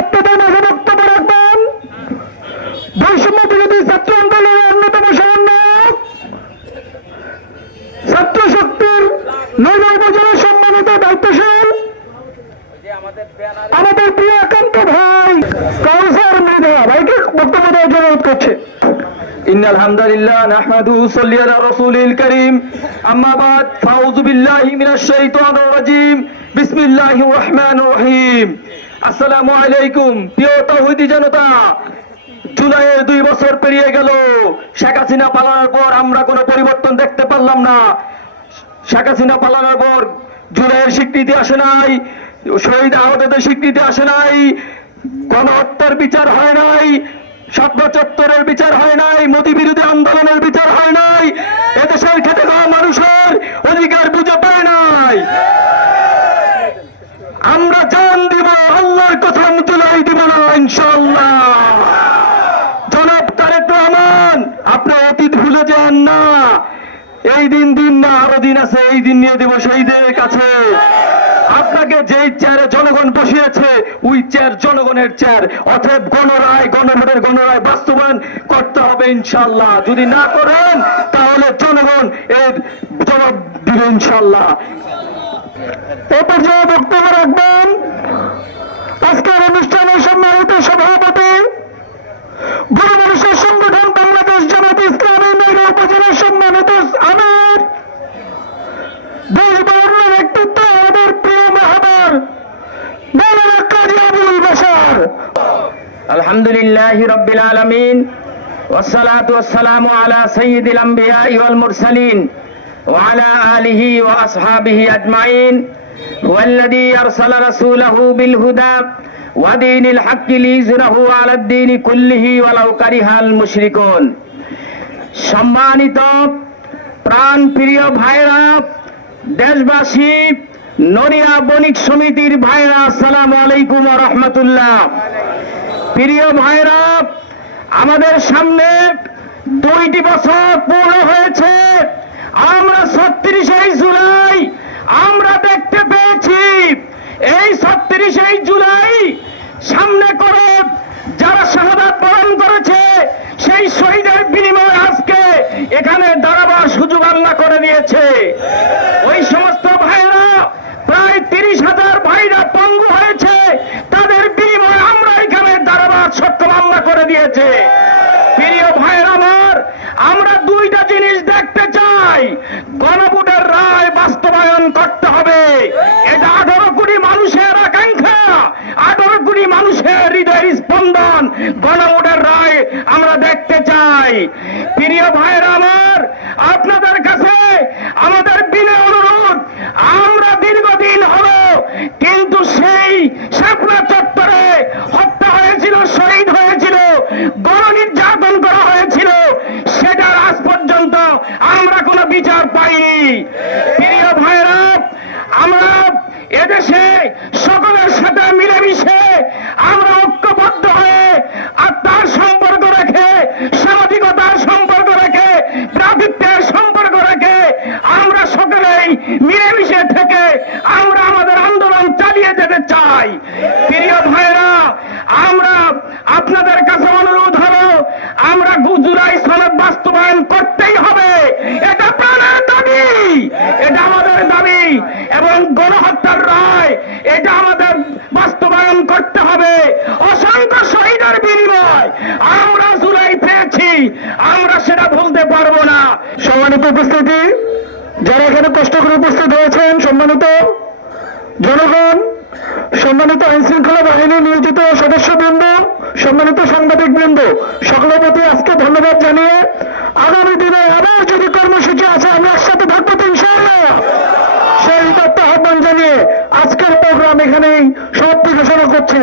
আপনাদের মাঝে বক্তব্য রাখবেন বৈষম্য বিরোধী ছাত্র আন্দোলনের অন্যতম সমন্বয়ক ছাত্র শক্তির নৈল উপজেলার সম্মানিত দায়িত্বশীল আমাদের প্রিয় একান্ত ভাই কাউসার মৃধা ভাইকে বক্তব্য দেওয়ার জন্য অনুরোধ করছে। إن الحمد لله نحمده صلى على رسوله الكريم أما بعد فأعوذ بالله من الشيطان الرجيم بسم الله الرحمن الرحيم আসসালামু আলাইকুম প্রিয় তাওহীদি জনতা। জুলাইয়ের 2 বছর পেরিয়ে গেল। শেখ হাসিনা পালানোর পর আমরা কোনো পরিবর্তন দেখতে পারলাম না। শেখ হাসিনা পালানোর পর জুলাইয়ের স্বীকৃতি আসে নাই, শহীদ আহতদের স্বীকৃতি আসে নাই, গণহত্যার বিচার হয় নাই, ৭৭ বিচার হয় নাই, মোদী বিরোধী আন্দোলনের বিচার হয় নাই, এদেশের খেটে খাওয়া মানুষের অধিকার বুঝে পায় নাই। আমরা জান দিব, আল্লাহর কসম জুলাই দিব না ইনশাআল্লাহ। জনাব তারেক রহমান, আপনার অতীত ভুলে যান না। এই দিন না, আরো দিন আছে, এই দিন নিয়ে দেব শহীদের কাছে। আপনাকে যেই চেয়ারে জনগণ বসিয়েছে ওই চেয়ার জনগণের চেয়ার, অতএব গণরায়, গণভোটের গণরায় বাস্তবায়ন করতে হবে ইনশাআল্লাহ। যদি না করেন তাহলে জনগণ এর জবাব দিবে ইনশাআল্লাহ। এ পর্যায়ে বক্তব্য রাখবেন আজকের অনুষ্ঠানের সম্মানিত সভাপতি গণ মানুষের সংগঠন বাংলাদেশ জামাত ইসলামী নৈল উপজেলার সম্মানিত আমির, দেশ বর্ণের ব্যক্তিত্ব, আমাদের প্রিয় মাহবুব মৌলানা কাজী আবুল বাশার। আলহামদুলিল্লাহি রাব্বিল আলামিন ওয়াসসালাতু ওয়াসসালামু আলা সাইয়্যিদিল আমবিয়াই ওয়াল মুরসালিন ওয়া আলা আলিহি ওয়া আসহাবিহি আজমাইন ওয়াল্লাযী আরসালা রাসূলাহু বিল হুদা ওয়া দীনিল হাক্কি লিইয়ুযহিরাহু আলাদ দীনি কুল্লিহি ওয়ালাউ কারিহাল মুশরিকুন। সম্মানিত প্রাণপ্রিয় ভাইরা, দেশবাসী, নড়িয়া বণিক সমিতির ভাইরা, আসসালামু আলাইকুম ওয়া রাহমাতুল্লাহ। প্রিয় ভাইরা, আমাদের সামনে 2টি বছর পূর্ণ হয়েছে। আমরা 36শে জুলাই আমরা দেখতে পেয়েছি, এই 36শে জুলাই সামনে করে যারা শাহাদাত বরণ করেছে সেই শহীদের বিনিময়ে আজকে এখানে দাঁড়াবার সুযোগ আল্লাহ করে দিয়েছে। ওই সমস্ত ভাইরা, প্রায় 30,000 ভাইরা পঙ্গু হয়েছে, তাদের বিনিময়ে আমরা এখানে দাঁড়াবার সক্ষম আল্লাহ করে দিয়েছে। প্রিয় ভাইরা আমার, আমরা 2টা জিনিস দেখতে চাই। গণভোটের রায় বাস্তবায়ন করতে হবে, এটা 18 কোটি মানুষের আকাঙ্ক্ষা, 18 কোটি মানুষের হৃদয়ের স্পন্দন। গণভোটের রায় আমরা দেখতে চাই। প্রিয় ভাইরা আমার, আপনাদের কাছে আমাদের বিনয় অনুরোধ, আমরা দীর্ঘদিন হলো কিন্তু সেই শাপলা চত্বরে হত্যা হয়েছিল, শহীদ হয়েছিল, গণনির্যাতন করা হয়েছিল, সেটার আজ পর্যন্ত আমরা কোনো বিচার পাইনি। প্রিয় ভাইরা, আমরা এদেশে সকলের সাথে মিলেমিশে আমরা ঐক্যবদ্ধ হয়ে আত্মার সম্পর্ক রেখে, সামাজিকতার সম্পর্ক রেখে, ভ্রাতৃত্বের সম্পর্ক রেখে আমরা সকলেই মিলেমিশে থেকে আমরা আমাদের আন্দোলন চালিয়ে যেতে চাই। প্রিয় ভাইরা, আমরা আপনাদের কাছে অনুরোধ হলো, আমরা জুলাই সনদ বাস্তবায়ন করতেই হবে। এটা প্রাণের দাবি, এটা আমাদের দাবি, এবং গণহত্যার রায় এটা আমাদের বাস্তবায়ন করতে হবে। অসংখ্য শহীদের বিনিময় আমরা জুলাই পেয়েছি, আমরা সেটা ভুলতে পারবো না। সম্মানিত উপস্থিতি, যারা এখানে কষ্ট করে উপস্থিত হয়েছেন, সম্মানিত জনগণ, সম্মানিত আইন শৃঙ্খলা বাহিনী নিয়োজিত সদস্যবৃন্দ, সম্মানিত সাংবাদিক বৃন্দ, সকলের প্রতি আজকে ধন্যবাদ জানিয়ে আগামী দিনে আবার যদি কর্মসূচি আছে আমরা একসাথে থাকবো ইনশাআল্লাহ, সেই তথ্য আহ্বান জানিয়ে আজকের প্রোগ্রাম এখানেই সমাপ্তি ঘোষণা করছি।